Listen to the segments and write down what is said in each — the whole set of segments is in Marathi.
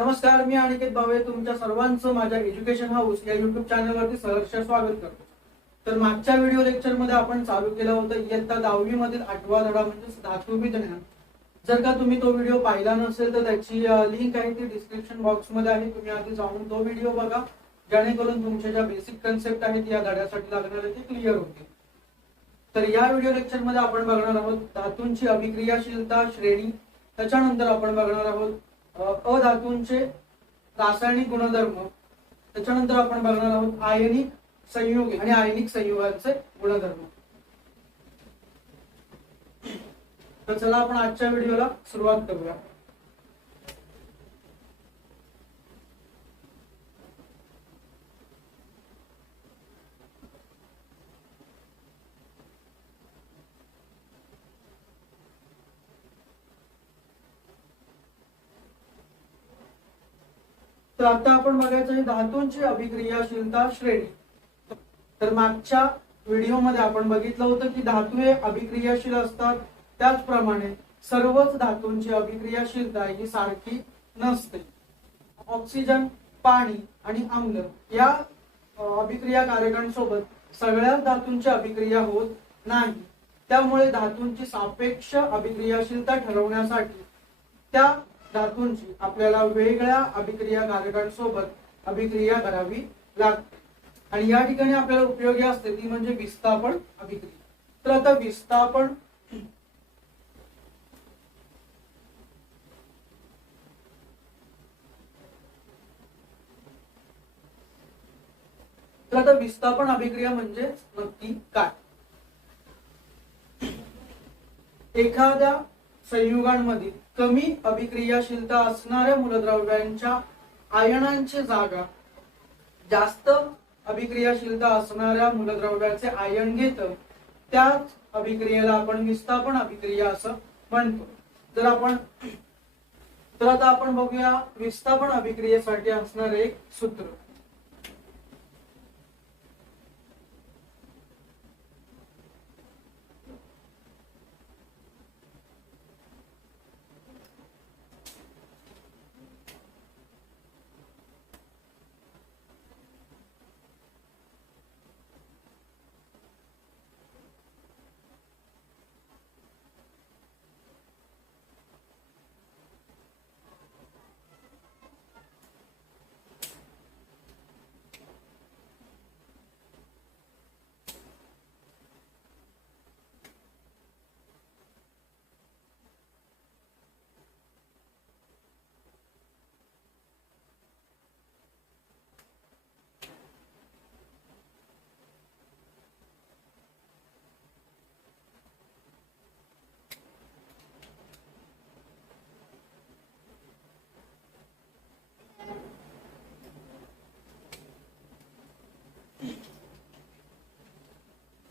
नमस्कार, मी अनिकेत भावे तुमच्या सर्वांचं माझ्या एज्युकेशन हाऊस या युट्यूब चॅनलवरती सहर्ष स्वागत करतो. तर मागच्या व्हिडिओ लेक्चर मध्ये आपण चालू केलं होतं इयत्ता 10वी मधील 8वा धडा म्हणजे धातू विज्ञान. जर का तुम्ही तो व्हिडिओ पाहिला नसेल तर त्याची लिंक आहे ती डिस्क्रिप्शन बॉक्स मध्ये आहे. तुम्ही आधी जाऊन तो व्हिडिओ बघा, जेणेकरून तुमच्या ज्या बेसिक कन्सेप्ट आहेत या धड्यासाठी लागणारे ते क्लिअर होतील. तर या व्हिडिओ लेक्चर मध्ये आपण बघणार आहोत धातूंची अभिक्रियाशीलता श्रेणी. त्याच्यानंतर आपण बघणार आहोत अधातूंचे रासायनिक गुणधर्म. त्याच्यानंतर आपण बघणार आहोत आयनिक संयुगे आणि आयनिक संयुगांचे गुणधर्म. तर चला आपण आजच्या व्हिडिओला सुरुवात करूया. तर आता आपण बघायचं आहे धातूंची अभिक्रियाशीलता श्रेणी. तर मागच्या व्हिडिओमध्ये आपण बघितलं होतं की धातू हे अभिक्रियाशील असतात, त्याचप्रमाणे सर्वच धातूंची अभिक्रियाशीलता ही सारखी नसते. ऑक्सिजन, पाणी आणि आम्ल या अभिक्रिया कारकांसोबत सगळ्याच धातूंची अभिक्रिया होत नाही. त्यामुळे धातूंची सापेक्ष अभिक्रियाशीलता ठरवण्यासाठी त्या धातूंची आपल्याला वेगळ्या अभिक्रिया कारकांसोबत अभिक्रिया करावी लागते. आणि या ठिकाणी आपल्याला उपयोगी असते ती म्हणजे विस्थापन अभिक्रिया. तर आता विस्थापन अभिक्रिया म्हणजे नक्की काय? एखाद्या संयुगांमध्ये कमी अभिक्रियाशीलता असणाऱ्या मूलद्रव्यांच्या आयनांची जागा जास्त अभिक्रियाशीलता असणाऱ्या मूलद्रव्याचे आयन घेतं, त्याच अभिक्रियेला आपण विस्थापन अभिक्रिया असं म्हणतो. तर आता आपण बघूया विस्थापन अभिक्रियेसाठी असणारे एक सूत्र.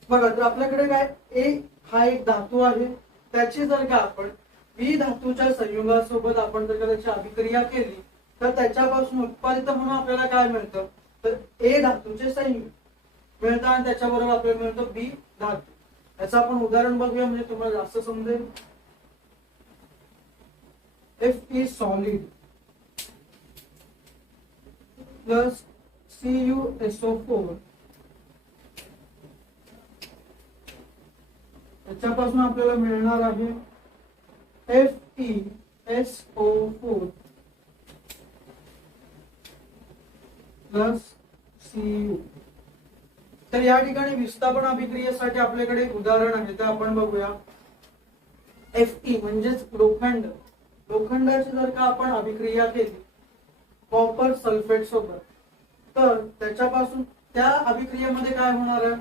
बघा, तर आपल्याकडे काय ए हा एक धातू आहे, त्याची जर का आपण बी धातूच्या संयुगासोबत आपण जर का त्याची अभिक्रिया केली तर त्याच्यापासून उत्पादित म्हणून आपल्याला काय मिळतं, तर ए धातूचे संयुग मिळतं आणि त्याच्याबरोबर आपल्याला मिळतं बी धातू. याचं आपण उदाहरण बघूया म्हणजे तुम्हाला जास्त समजेल. Fe solid plus CuSO4 त्याच्यापासून आपल्याला मिळणार आहे FeSO4 प्लस Cu. तर या ठिकाणी विस्थापन अभिक्रियेसाठी आपल्याकडे एक उदाहरण आहे ते आपण बघूया. Fe म्हणजेच लोखंड. लोखंडाची जर का आपण अभिक्रिया केली कॉपर सल्फेट सोबत तर त्याच्यापासून त्या अभिक्रियेमध्ये काय होणार आहे,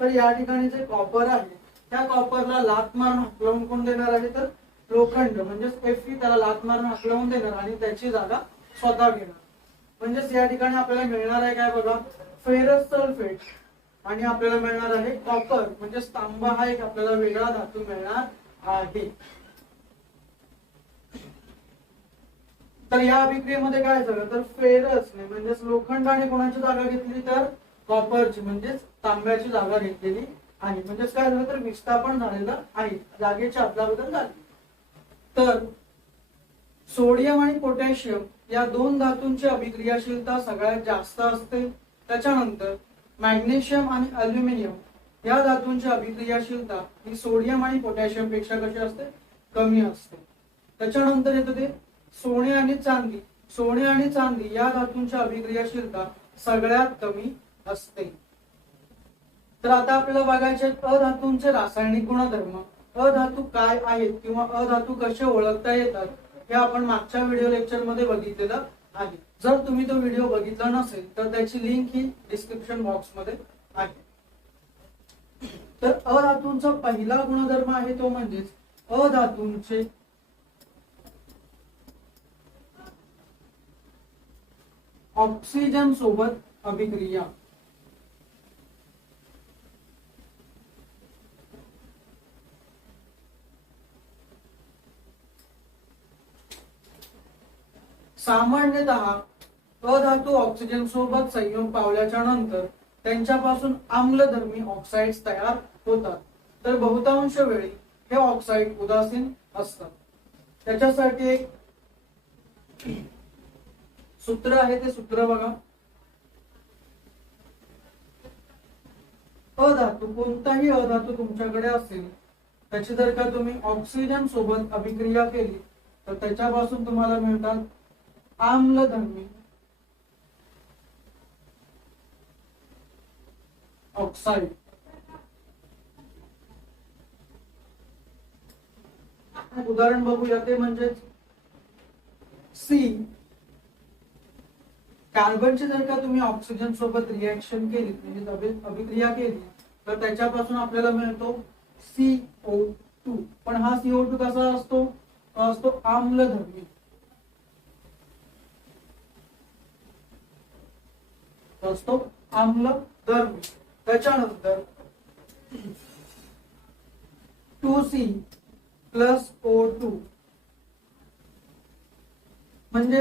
तर या ठिकाणी जे कॉपर आहे त्या कॉपरला लात मारून हकलवून कोण देणार आहे, तर लोखंड म्हणजेच Fe त्याला लात मारून हकलवून देणार आणि त्याची जागा स्वतः घेणार. म्हणजेच या ठिकाणी आपल्याला मिळणार आहे काय बघा, फेरस सल्फेट आणि आपल्याला मिळणार आहे कॉपर म्हणजेच तांबा हा एक आपल्याला वेगळा धातू मिळणार आहे. तर या अभिक्रियेमध्ये काय झालं, तर फेरसने म्हणजेच लोखंडाने कोणाची जागा घेतली, तर कॉपरची म्हणजेच तांब्याची जागा घेतलेली आहे. म्हणजेच काय झालं, तर विस्थापन झालेलं आहे, जागेची अदलाबदल झाली. तर सोडियम आणि पोटॅशियम या दोन धातूंची अभिक्रियाशीलता सगळ्यात जास्त असते. त्याच्यानंतर मॅग्नेशियम आणि अल्युमिनियम या धातूंची अभिक्रियाशीलता ही सोडियम आणि पोटॅशियम पेक्षा कशी असते, कमी असते. त्याच्यानंतर येतं ते सोने आणि चांदी. सोने आणि चांदी या धातूंची अभिक्रियाशीलता सगळ्यात कमी असते. तर आता आपल्याला बघायचे अधातूंचे रासायनिक गुणधर्म. अधातू काय आहेत किंवा अधातू कसे ओळखता येतात हे आपण मागच्या व्हिडिओ लेक्चर मध्ये बघितलेलं आहे. जर तुम्ही तो व्हिडिओ बघितला नसेल तर त्याची लिंक ही डिस्क्रिप्शन बॉक्स मध्ये आहे. तर अधातूंचा पहिला गुणधर्म आहे तो म्हणजेच अधातूंचे ऑक्सिजन सोबत अभिक्रिया. सामान्यतः अधातू ऑक्सिजन सोबत संयोग पावल्याच्या नंतर त्यांच्यापासून आम्लधर्मी ऑक्साइड्स तयार होतात. तर बहुतांश वेळी हे ऑक्साइड उदासीन असतात. त्याच्यासाठी एक सूत्र आहे, ते सूत्र बघा. अधातू, कोणताही अधातू तुमच्याकडे असेल त्याची जर का तुम्ही ऑक्सिजन सोबत अभिक्रिया केली तर त्याच्यापासून तुम्हाला मिळतात आम्लधर्मी ऑक्साइड. उदाहरण बघूया, ते म्हणजे सी. कार्बनची जर का तुम्ही ऑक्सिजन सोबत रिएक्शन केली म्हणजे अभिक्रिया केली तर त्याच्यापासून आपल्याला मिळतो CO2. पण हा CO2 कसा असतो, असतो आम्लधर्मी. असतो आम्लधर्मी. त्याच्यानंतर 2C प्लस O2 म्हणजे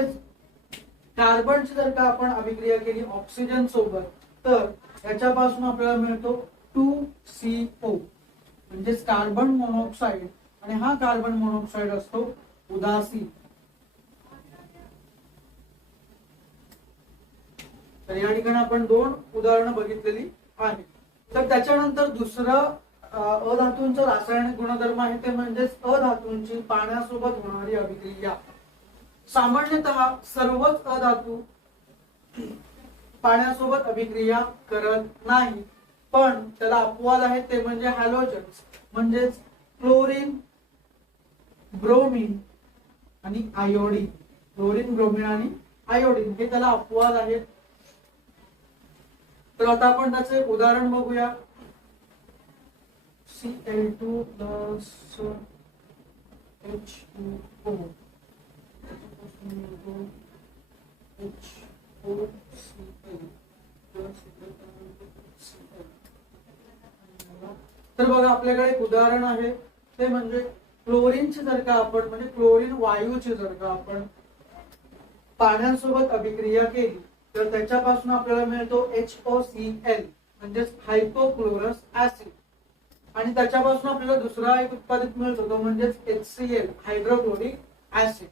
कार्बनची जर का आपण अभिक्रिया केली ऑक्सिजन सोबत तर याच्यापासून आपल्याला मिळतो 2CO म्हणजेच कार्बन मोनॉक्साइड. आणि हा कार्बन मोनॉक्साइड असतो उदासीन. तर या ठिकाणी आपण दोन उदाहरणं बघितलेली आहेत. तर त्याच्यानंतर दुसरं अधातूंचा रासायनिक गुणधर्म आहे ते म्हणजेच अधातूंची पाण्यासोबत होणारी अभिक्रिया. सामान्यतः सर्वच अधातू पाण्यासोबत अभिक्रिया करत नाही, पण त्याला अपवाद आहेत, ते म्हणजे हॅलोजन्स म्हणजेच क्लोरीन, ब्रोमीन आणि आयोडीन. क्लोरीन, ब्रोमीन आणि आयोडीन हे त्याला अपवाद आहेत. तर आता आपण त्याचे एक उदाहरण बघूया. Cl2 plus H2O. तर बघा आपल्याकडे एक उदाहरण आहे, ते म्हणजे क्लोरीनची जर का आपण म्हणजे क्लोरीन वायूची जर का आपण पाण्यासोबत अभिक्रिया केली तर त्याच्यापासून आपल्याला मिळतो HOCl म्हणजेच हायपोक्लोरस ऍसिड. आणि त्याच्यापासून आपल्याला दुसरा एक उत्पादित मिळतो तो म्हणजेच HCl हायड्रोक्लोरिक ऍसिड.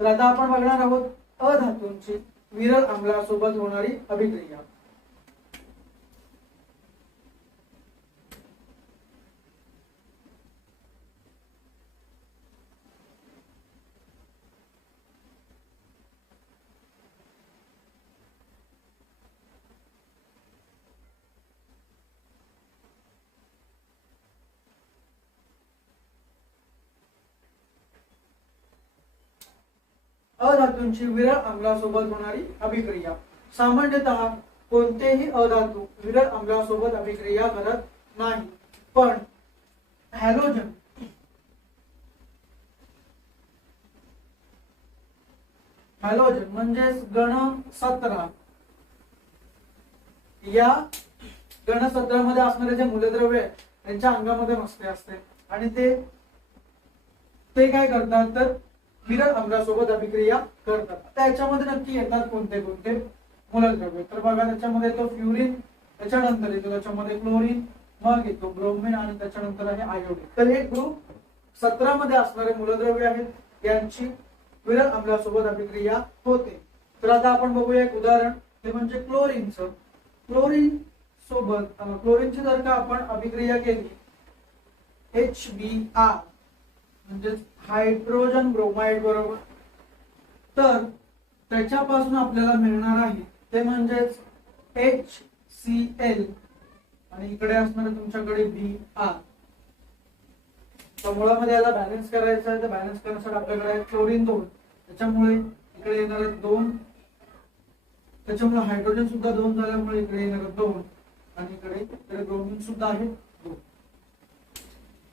तर आता आपण बघणार आहोत अधातूंची विरल आम्लासोबत होणारी अभिक्रिया. अधातूंची विरल आम्लासोबत होणारी अभिक्रिया. सामान्यतः कोणतेही अधातू विरल आम्लासोबत अभिक्रिया करत नाही, पण हॅलोजन म्हणजेच गण 17 या गण 17 मध्ये असणारे जे मूलद्रव्य आहे त्यांच्या अंगामध्ये मस्ते असते आणि ते काय करतात तर विरल आम्लासोबत अभिक्रिया करतात. त्याच्यामध्ये नक्की येतात कोणते कोणते मूलद्रव्य. तर बघा त्याच्यामध्ये येतो फ्युरिन, त्याच्यानंतर येतो त्याच्यामध्ये क्लोरीन, मग येतो ब्रोमीन आणि त्याच्यानंतर आहे आयोडीन. तर हे ग्रुप 17 मध्ये असणारे मूलद्रव्य आहेत. यांची विरल अम्लासोबत अभिक्रिया होते. तर आता आपण बघूया एक उदाहरण, ते म्हणजे क्लोरीनचं. क्लोरीन सोबत क्लोरीनची जर का आपण अभिक्रिया केली HBr म्हणजे हायड्रोजन ब्रोमाइड बरोबर, तर त्याच्यापासून आपल्याला मिळणार आहे ते म्हणजेच HCl आणि इकडे असणार तुमच्याकडे Br. तर मुळामध्ये याला बॅलन्स करायचं आहे, तर बॅलन्स करण्यासाठी आपल्याकडे आहे क्लोरीन 2, त्याच्यामुळे इकडे येणार आहेत 2, त्याच्यामुळे हायड्रोजन सुद्धा 2 झाल्यामुळे इकडे येणार 2 आणि इकडे ब्रोमीन सुद्धा आहे 2.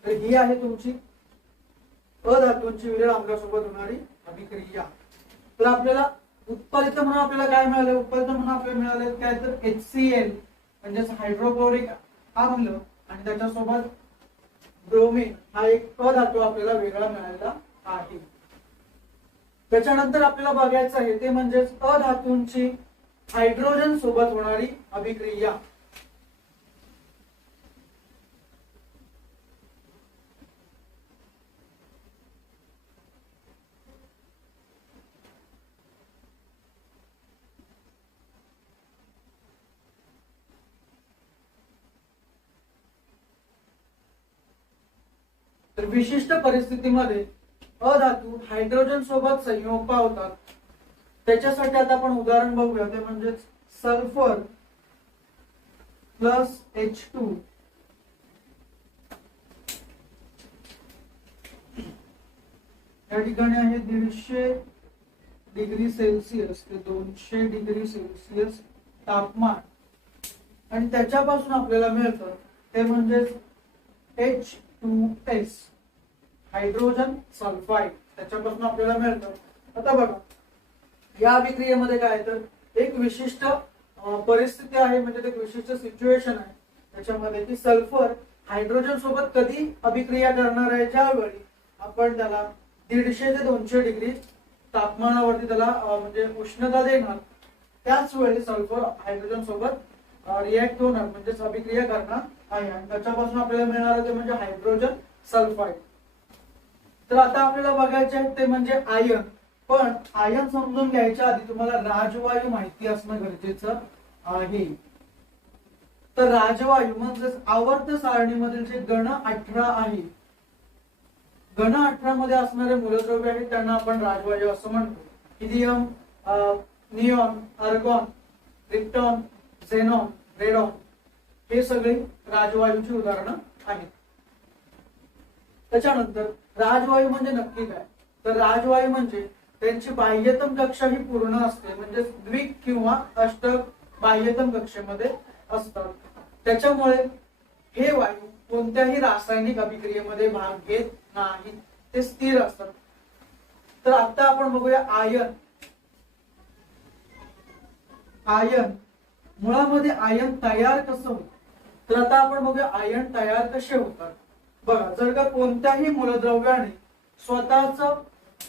तर ही आहे तुमची अधातूंची विरल आम्लासोबत होणारी अभिक्रिया. तर आपल्याला उत्पादित म्हणून आपल्याला काय मिळाले, उत्पादित म्हणून आपल्याला मिळाले काय तर HCl म्हणजेच हायड्रोक्लोरिक आम्ल आणि त्याच्यासोबत ब्रोमीन हा एक अधातू आपल्याला वेगळा मिळालेला आहे. त्याच्यानंतर आपल्याला बघायचं आहे ते म्हणजेच अधातूंची हायड्रोजन सोबत होणारी अभिक्रिया. तर विशिष्ट परिस्थितीमध्ये अधातू हायड्रोजन सोबत संयोग पावतात. त्याच्यासाठी आता आपण उदाहरण बघूया, ते म्हणजे सल्फर प्लस H2 या ठिकाणी आहे 150 डिग्री सेल्सिअस ते 200 डिग्री सेल्सिअस तापमान आणि त्याच्यापासून आपल्याला मिळतं ते म्हणजे H2S हायड्रोजन सल्फाइड, त्याच्यापासून आपल्याला मिळतं. आता बघा या अभिक्रियेमध्ये काय तर एक विशिष्ट परिस्थिती आहे, म्हणजे एक विशिष्ट सिच्युएशन आहे त्याच्यामध्ये की सल्फर हायड्रोजन सोबत कधी अभिक्रिया करणार आहे, ज्यावेळी आपण त्याला 150 ते 200 डिग्री तापमानावरती त्याला म्हणजे उष्णता देणार, त्याच वेळी सल्फर हायड्रोजन सोबत रिॲक्ट होणार म्हणजेच अभिक्रिया करणार आहे आणि त्याच्यापासून आपल्याला मिळणार ते म्हणजे हायड्रोजन सल्फाइड. तर आता आपल्याला बघायचे आहे ते म्हणजे आयन, पण आयन समजून घ्यायच्या आधी तुम्हाला राजवायू माहिती असणं गरजेचं आहे. तर राजवायू म्हणजे आवर्त सारणीमधील जे गण 18 आहे, गण 18 मध्ये असणारे मूलद्रव्य आहेत त्यांना आपण राजवायू असं म्हणतो. Helium, neon, argon, krypton, xenon, radon हे सगळे राजवायूची उदाहरणं आहेत. त्याच्यानंतर राजवायू म्हणजे नक्की काय, तर राजवायू म्हणजे त्यांची बाह्यतम कक्षा ही पूर्ण असते, म्हणजे द्विक किंवा अष्टक बाह्यतम कक्षेमध्ये असतात. त्याच्यामुळे हे वायू कोणत्याही रासायनिक अभिक्रियेमध्ये भाग घेत नाहीत, ते स्थिर असतात. तर आता आपण बघूया आयन. आयन मुळामध्ये आयन तयार कसं होतं, तर आता आपण बघूया आयन तयार कसे होतात. बघा, जर का कोणत्याही मूलद्रव्याने स्वतःच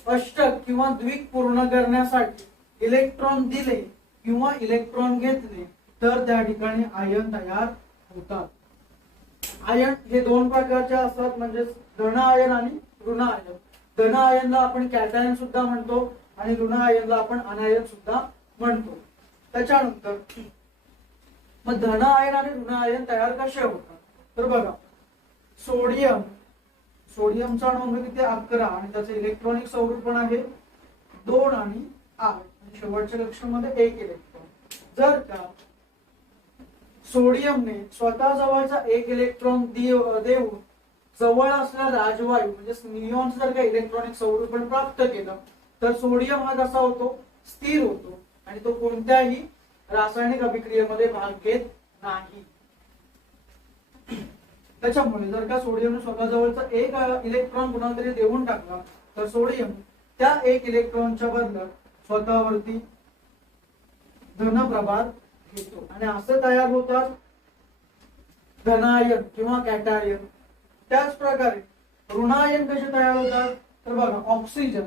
अष्टक किंवा द्विक पूर्ण करण्यासाठी इलेक्ट्रॉन दिले किंवा इलेक्ट्रॉन घेतले तर त्या ठिकाणी आयन तयार होतात. आयन हे दोन प्रकारचे असतात, म्हणजे धन आयन आणि ऋण आयन. धन आयनला आपण कॅटायन सुद्धा म्हणतो आणि ऋण आयनला आपण अनायन सुद्धा म्हणतो. त्याच्यानंतर मग धन आयन आणि ऋण आयन तयार कसे होतात, तर बघा सोडियम, सोडियमचा अणू किती 11 आणि त्याचे इलेक्ट्रॉनिक स्वरूपण आहे 2 आणि 8 आणि शेवटच्या कक्षेमध्ये 1 इलेक्ट्रॉन. जर का सोडियमने स्वतः जवळचा 1 इलेक्ट्रॉन देऊन जवळ असलेला राजवायू म्हणजे निऑन जर का इलेक्ट्रॉनिक स्वरूपण प्राप्त केलं तर सोडियम हा कसा होतो, स्थिर होतो आणि तो कोणत्याही रासायनिक अभिक्रियेमध्ये भाग घेत नाही. त्याच्यामुळे जर का सोडियमने स्वतः जवळचा 1 इलेक्ट्रॉन कुणाला तरी देऊन टाकला तर सोडियम त्या 1 इलेक्ट्रॉनच्या बदल्यात स्वतःवरती धन प्रभार घेतो आणि असं तयार होतात धनायन किंवा कॅटायन. त्याच प्रकारे ऋणायन कसे तयार होतात, तर बघा ऑक्सिजन,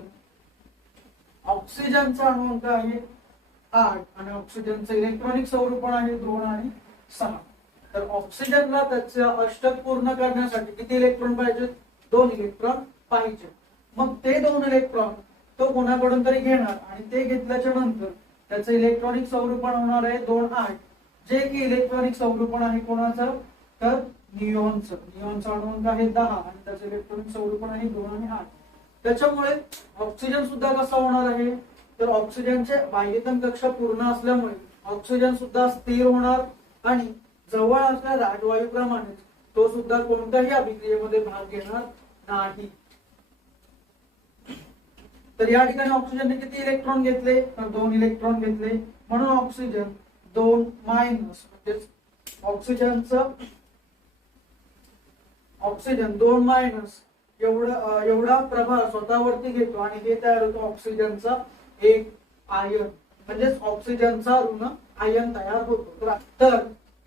ऑक्सिजनचा अणुअंक आहे 8 आणि ऑक्सिजनचं इलेक्ट्रॉनिक स्वरूपण आहे 2 आणि 6. तर ऑक्सिजनला त्याचे अष्टक पूर्ण करण्यासाठी किती इलेक्ट्रॉन पाहिजे, 2 इलेक्ट्रॉन पाहिजे. मग ते 2 इलेक्ट्रॉन तो कोणाकडून तरी घेणार आणि ते घेतल्याच्या नंतर त्याचं इलेक्ट्रॉनिक स्वरूपण होणार आहे 2-8, जे की इलेक्ट्रॉनिक स्वरूपण आहे कोणाचं, तर निऑनचं. निऑनचा अणुअंक आहे 10 आणि त्याचं इलेक्ट्रॉनिक स्वरूपण आहे 2 आणि 8. त्याच्यामुळे ऑक्सिजन सुद्धा कसा होणार आहे, तर ऑक्सिजनचे बाह्यतम कक्षा पूर्ण असल्यामुळे ऑक्सिजन सुद्धा स्थिर होणार आणि जवळ असल्या राजवायूप्रमाणे तो सुद्धा कोणत्याही अभिक्रियेमध्ये भाग घेणार नाही. तर या ठिकाणी ऑक्सिजनने किती इलेक्ट्रॉन घेतले, तर 2 इलेक्ट्रॉन घेतले. म्हणून ऑक्सिजन 2 मायनस म्हणजे ऑक्सिजन 2 मायनस एवढा प्रभार स्वतःवरती घेतो आणि हे तयार होतो ऑक्सिजनचा 1 आयन, म्हणजेच ऑक्सिजनचा ऋण आयन तयार होतो. तर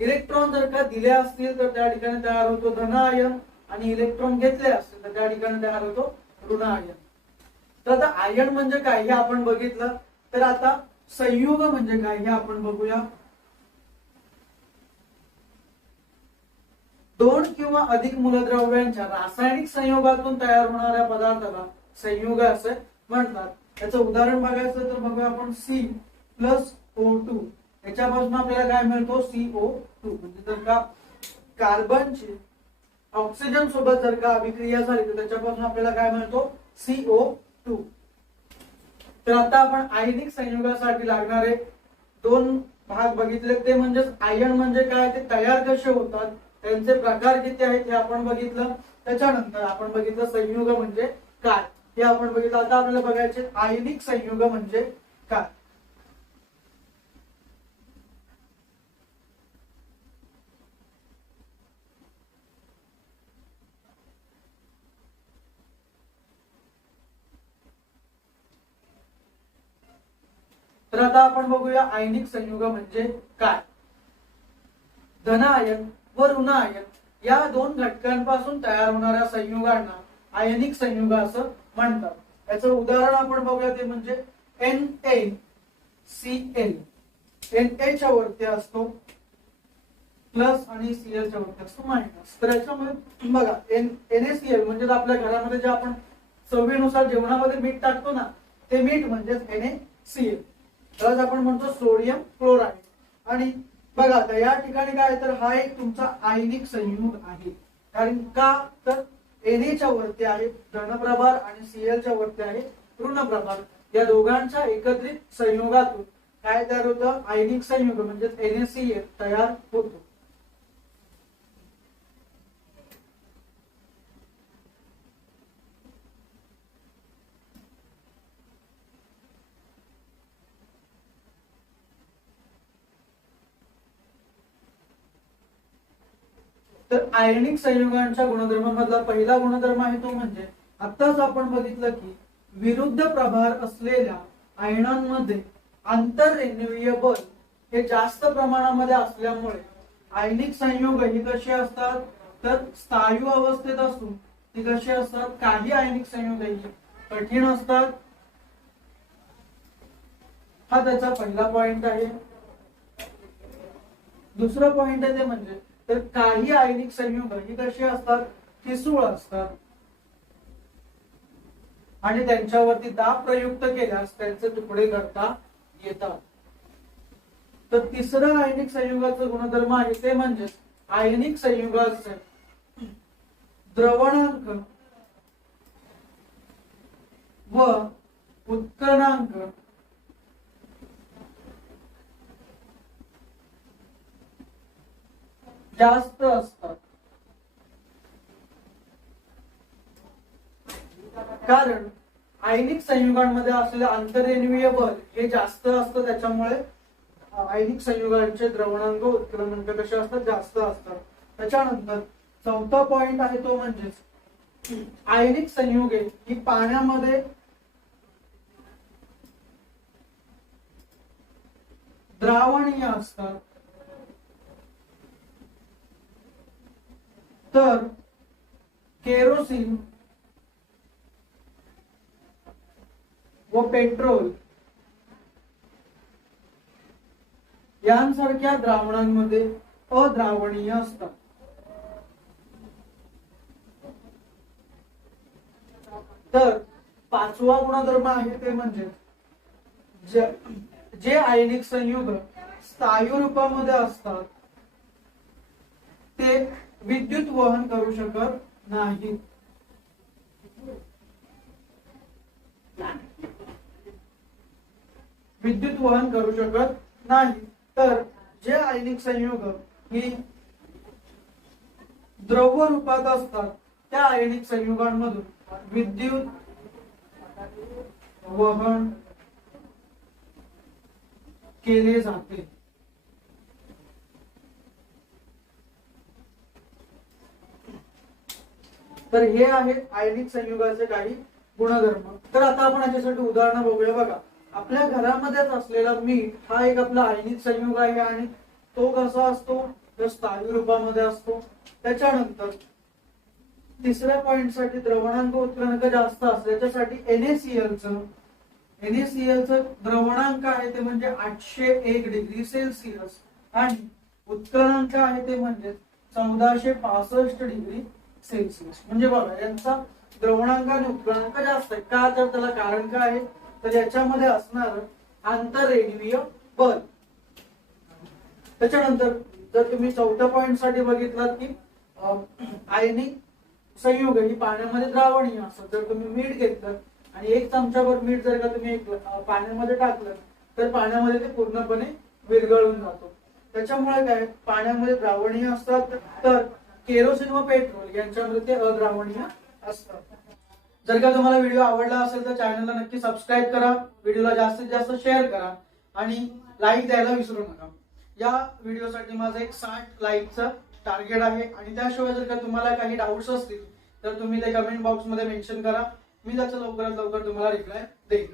इलेक्ट्रॉन जर का दिले असतील तर त्या ठिकाणी तयार होतो धन आयन आणि इलेक्ट्रॉन घेतले असतील तर त्या ठिकाणी तयार होतो ऋण आयन. तर आता आयन म्हणजे काय हे आपण बघितलं. तर आता संयुग म्हणजे काय हे आपण बघूया. 2 किंवा अधिक मूलद्रव्यांच्या रासायनिक संयोगातून तयार होणाऱ्या पदार्थाला संयुग असे म्हणतात. याचं उदाहरण बघायचं तर बघूया आपण C+O2. याच्यापासून आपल्याला काय मिळतो, CO2. म्हणजे जर का कार्बनची ऑक्सिजन सोबत जर का अभिक्रिया झाली तर त्याच्यापासून आपल्याला काय मिळतो, CO2. तर आता आपण आयनिक संयुगासाठी लागणारे 2 भाग बघितले, ते म्हणजे आयन म्हणजे काय, ते तयार कसे होतात, त्यांचे प्रकार किती आहेत हे आपण बघितलं. त्याच्यानंतर आपण बघितलं संयुग म्हणजे काय हे आपण बघितलं. आता आपल्याला बघायचे आयनिक संयुग म्हणजे काय. तर आता आपण बघूया आयनिक संयुग म्हणजे काय. धन आयन व ऋण आयन या 2 घटकांपासून तयार होणाऱ्या संयुगांना आयनिक संयुग असं म्हणतात. याचं उदाहरण आपण बघूया ते म्हणजे NaCl. Na च्या वरती असतो प्लस आणि Cl च्या वरती असतो मायनस. तर याच्यामध्ये बघा NaCl म्हणजे आपल्या घरामध्ये जे आपण चवीनुसार जेवणामध्ये मीठ टाकतो ना, ते मीठ म्हणजेच NaCl. तर आपण म्हणतो सोडियम क्लोराईड. आणि बघा आता या ठिकाणी काय, तर हा एक तुमचा आयनिक संयुग आहे. कारण का, तर Na च्या वरती आहे धनप्रभार आणि Cl च्या वरती आहे ऋण प्रभार. या दोघांच्या एकत्रित संयोगातून काय तयार होतं, आयनिक संयुग म्हणजे NaCl तयार होतो. तर आयनिक संयुगांच्या गुणधर्मामधला पहिला गुणधर्म आहे तो म्हणजे आताच आपण बघितलं की विरुद्ध प्रभार असलेल्या आयनांमध्ये आंतररेणुवीय बल हे जास्त प्रमाणामध्ये असल्यामुळे आयनिक संयुग ही कशी असतात, तर स्थायू अवस्थेत असून ती कशी असतात, काही आयनिक संयुग ही कठीण असतात. हा त्याचा पहिला पॉइंट आहे. दुसरा पॉइंट आहे ते म्हणजे तर काही आयनिक संयुग ही कशी असतात, ठिसूळ असतात आणि त्यांच्यावरती दाब प्रयुक्त केल्यास त्यांचे तुकडे करता येतात. तर तिसरं आयनिक संयुगाचं गुणधर्म आहे ते म्हणजे आयनिक संयुगाचे द्रवणांक व उत्कलनांक जास्त असतात. कारण आयनिक संयुगांमध्ये असलेले आंतररेणुवीय बल हे जास्त असतं, त्याच्यामुळे आयनिक संयुगांचे द्रवणांक उत्कलनांक कसे असतात, जास्त असतात. त्याच्यानंतर चौथा पॉइंट आहे तो म्हणजे आयनिक संयुगे ही पाण्यामध्ये द्रावणीय असतात. तर केरोसिन व पेट्रोल यांसारख्या द्रावणांमध्ये अद्रावणीय असतात. तर पाचवा गुणधर्म आहे ते म्हणजे जे आयनिक संयुग स्थायू रूपामध्ये असतात ते विद्युत वहन करू शकत नाही. विद्युत वहन करू शकत नाही. तर जे आयनिक संयुग ही द्रव रूपात असतात त्या आयनिक संयुगांमधून विद्युत वहन केले जाते. तर हे आहेत आयनिक संयुगाचे काही गुणधर्म. तर आता आपण याच्यासाठी उदाहरण बघूया. बघा, आपल्या घरामध्येच असलेला मीठ हा एक आपला आयनिक संयुग आहे आणि तो कसा असतो तर स्थायू रूपामध्ये असतो. त्याच्यानंतर तिसऱ्या पॉइंट साठी द्रवणांक उत्क्रांक जास्त असतो त्याच्यासाठी NaCl च द्रवणांक आहे ते म्हणजे 801 डिग्री सेल्सिअस आणि उत्क्रांक आहे ते म्हणजे 1465 डिग्री सेल्सिअस. म्हणजे बघा, यांचा द्रवणांक आणि उत्क्रांक जास्त आहे. का तर त्याला कारण काय आहे तर याच्यामध्ये असणार आंतररेणुवीय बल. त्याच्यानंतर जर तुम्ही चौथ्या पॉइंट साठी बघितलात की आयनिक संयुग ही पाण्यामध्ये द्रावणीय असतात. जर तुम्ही मीठ घेतलं आणि 1 चमचाभर मीठ जर का तुम्ही पाण्यामध्ये टाकलं तर पाण्यामध्ये ते पूर्णपणे विरघळून जातो. त्याच्यामुळे काय पाण्यामध्ये द्रावणीय असतात तर केरोसिन व पेट्रोल यांच्यामध्ये ते अद्रावणीय असतात. जर का तुम्हाला व्हिडिओ आवडला असेल तर चॅनलला नक्की सबस्क्राईब करा, व्हिडिओला जास्तीत जास्त शेअर करा आणि लाईक द्यायला विसरू नका. या व्हिडिओसाठी माझं एक 60 लाईकचं टार्गेट आहे आणि त्याशिवाय जर का तुम्हाला काही डाऊट्स असतील तर तुम्ही ते कमेंट बॉक्स मध्ये मेन्शन करा. मी त्याचं लवकरात लवकर तुम्हाला रिप्लाय देईन.